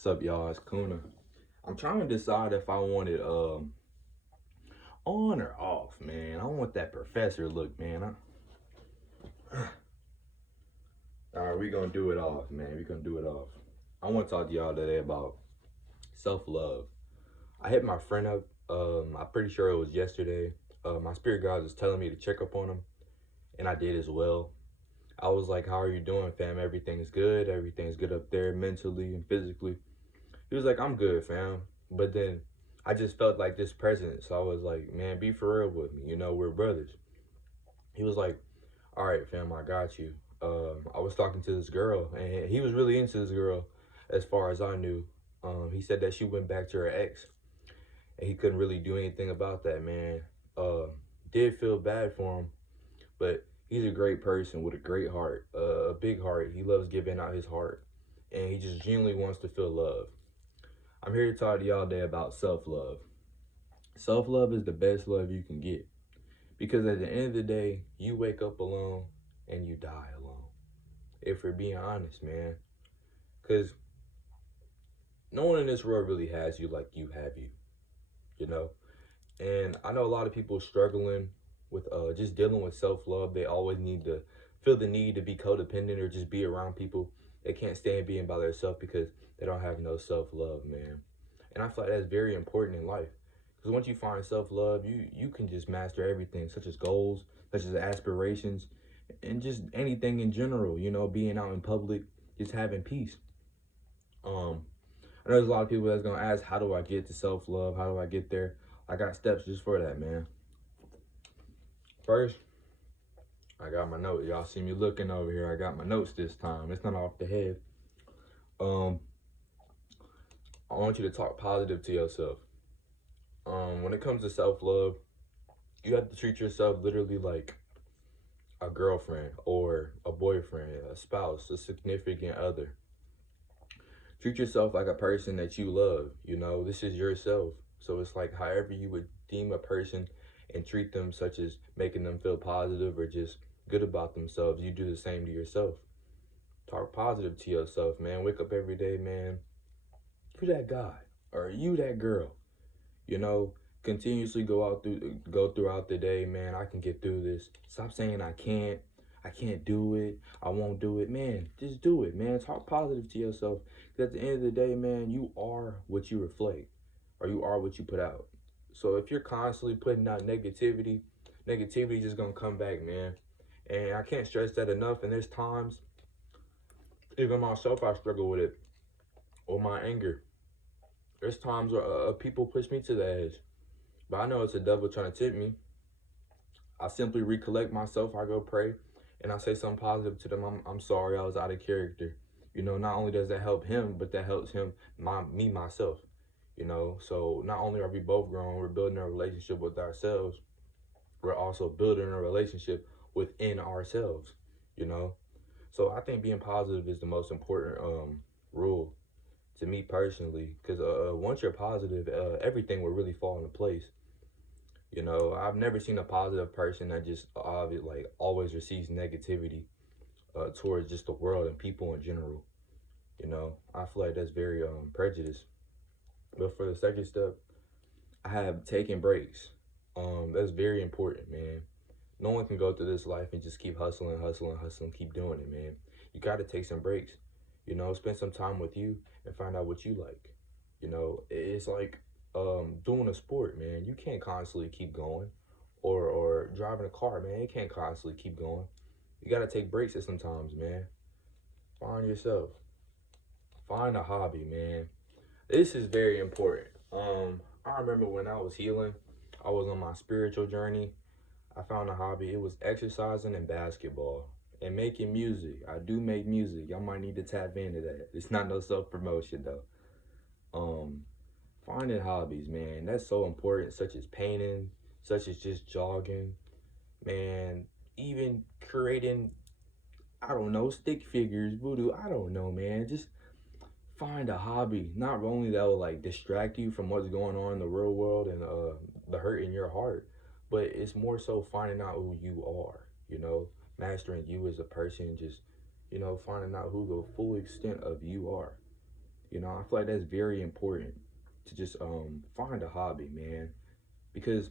What's up, y'all? It's Kuna. I'm trying to decide if I wanted on or off, man. I want that professor look, man. All right, we gonna do it off, man. We gonna do it off. I want to talk to y'all today about self-love. I hit my friend up. I'm pretty sure it was yesterday. My spirit guide was telling me to check up on him, and I did as well. I was like, "How are you doing, fam? Everything's good. Everything's good up there, mentally and physically." He was like, "I'm good, fam." But then I just felt like this presence. So I was like, "Man, be for real with me. You know, we're brothers." He was like, "All right, fam, I got you." I was talking to this girl, and he was really into this girl, as far as I knew. He said that she went back to her ex, and he couldn't really do anything about that, man. Did feel bad for him, but he's a great person with a great heart, a big heart. He loves giving out his heart, and he just genuinely wants to feel love. I'm here to talk to y'all today about self-love. Self-love is the best love you can get. Because at the end of the day, you wake up alone and you die alone. If we're being honest, man. Because no one in this world really has you like you have you, you know? And I know a lot of people struggling with just dealing with self-love. They always need to feel the need to be codependent or just be around people. They can't stand being by themselves because they don't have no self-love, man. And I feel like that's very important in life. Because once you find self-love, you can just master everything, such as goals, such as aspirations, and just anything in general, you know, being out in public, just having peace. Um, I know there's a lot of people that's gonna ask, how do I get to self-love? How do I get there? I got steps just for that, man. First, I got my notes. Y'all see me looking over here. I got my notes this time. It's not off the head. Um, I want you to talk positive to yourself. When it comes to self-love, you have to treat yourself literally like a girlfriend or a boyfriend, a spouse, a significant other. Treat yourself like a person that you love. You know, this is yourself. So it's like however you would deem a person and treat them, such as making them feel positive or just good about themselves, you do the same to yourself. Talk positive to yourself, man. Wake up every day, man. You that guy or you that girl. You know, continuously go throughout the day, man. I can get through this. Stop saying I can't. I can't do it. I won't do it, man. Just do it, man. Talk positive to yourself. Because at the end of the day, man, you are what you reflect, or you are what you put out. So if you're constantly putting out negativity, negativity just gonna come back, man. And I can't stress that enough. And there's times, even myself, I struggle with it, or my anger. There's times where people push me to the edge, but I know it's the devil trying to tempt me. I simply recollect myself. I go pray, and I say something positive to them. I'm sorry, I was out of character. You know, not only does that help him, but that helps him, me, myself. You know, so not only are we both growing, we're building a relationship with ourselves. We're also building a relationship within ourselves. You know, so I think being positive is the most important rule to me personally, because once you're positive, everything will really fall into place. You know, I've never seen a positive person that just like always receives negativity towards just the world and people in general. You know, I feel like that's very prejudiced. But for the second step, I have taken breaks. That's very important, man. No one can go through this life and just keep hustling, hustling, hustling, keep doing it, man. You got to take some breaks. You know, spend some time with you and find out what you like. You know, it's like doing a sport, man. You can't constantly keep going, or driving a car, man. You can't constantly keep going. You got to take breaks at sometimes, man. Find yourself. Find a hobby, man. This is very important. I remember when I was healing, I was on my spiritual journey. I found a hobby. It was exercising and basketball and making music. I do make music. Y'all might need to tap into that. It's not no self promotion though. Um, Finding hobbies, man, that's so important. Such as painting, such as just jogging, man. Even creating, I don't know, stick figures, voodoo. I don't know, man. Just find a hobby. Not only that will like distract you from what's going on in the real world and the hurt in your heart, but it's more so finding out who you are, you know, mastering you as a person, just, you know, finding out who the full extent of you are. You know, I feel like that's very important to just find a hobby, man, because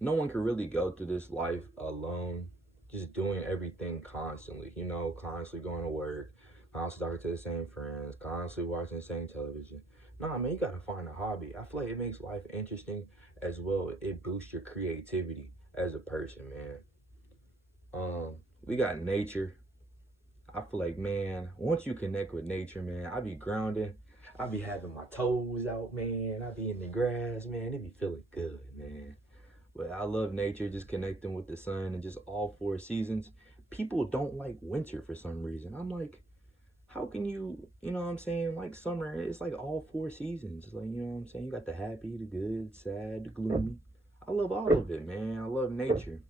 no one can really go through this life alone, just doing everything constantly. You know, constantly going to work, constantly talking to the same friends, constantly watching the same television. Nah, man, you gotta find a hobby. I feel like it makes life interesting as well. It boosts your creativity as a person, man. We got nature. I feel like, man, once you connect with nature, man, I be grounding. I be having my toes out, man. I be in the grass, man. It be feeling good, man. But I love nature, just connecting with the sun and just all four seasons. People don't like winter for some reason. I'm like, how can you know what I'm saying? Like summer, it's like all four seasons. It's like, you know what I'm saying? You got the happy, the good, sad, the gloomy. I love all of it, man. I love nature.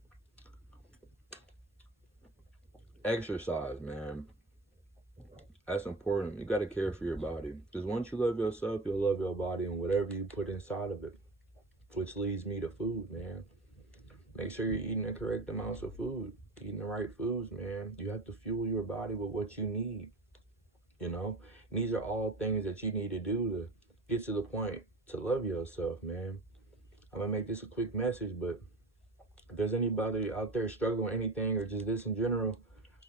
Exercise, man. That's important. You got to care for your body. Because once you love yourself, you'll love your body and whatever you put inside of it. Which leads me to food, man. Make sure you're eating the correct amounts of food, eating the right foods, man. You have to fuel your body with what you need, you know? And these are all things that you need to do to get to the point to love yourself, man. I'm gonna make this a quick message, but if there's anybody out there struggling with anything or just this in general,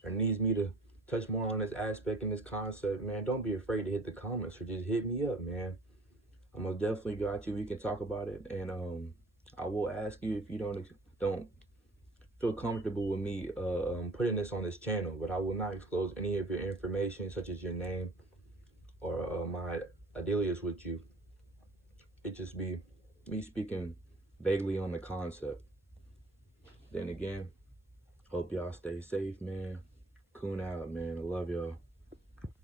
or needs me to touch more on this aspect and this concept, man, don't be afraid to hit the comments or just hit me up, man. I'm gonna definitely got you. We can talk about it, and I will ask you if you don't feel comfortable with me putting this on this channel, but I will not disclose any of your information, such as your name or my alias with you. It just be me speaking vaguely on the concept. Then again, hope y'all stay safe, man. Coon out, man. I love y'all.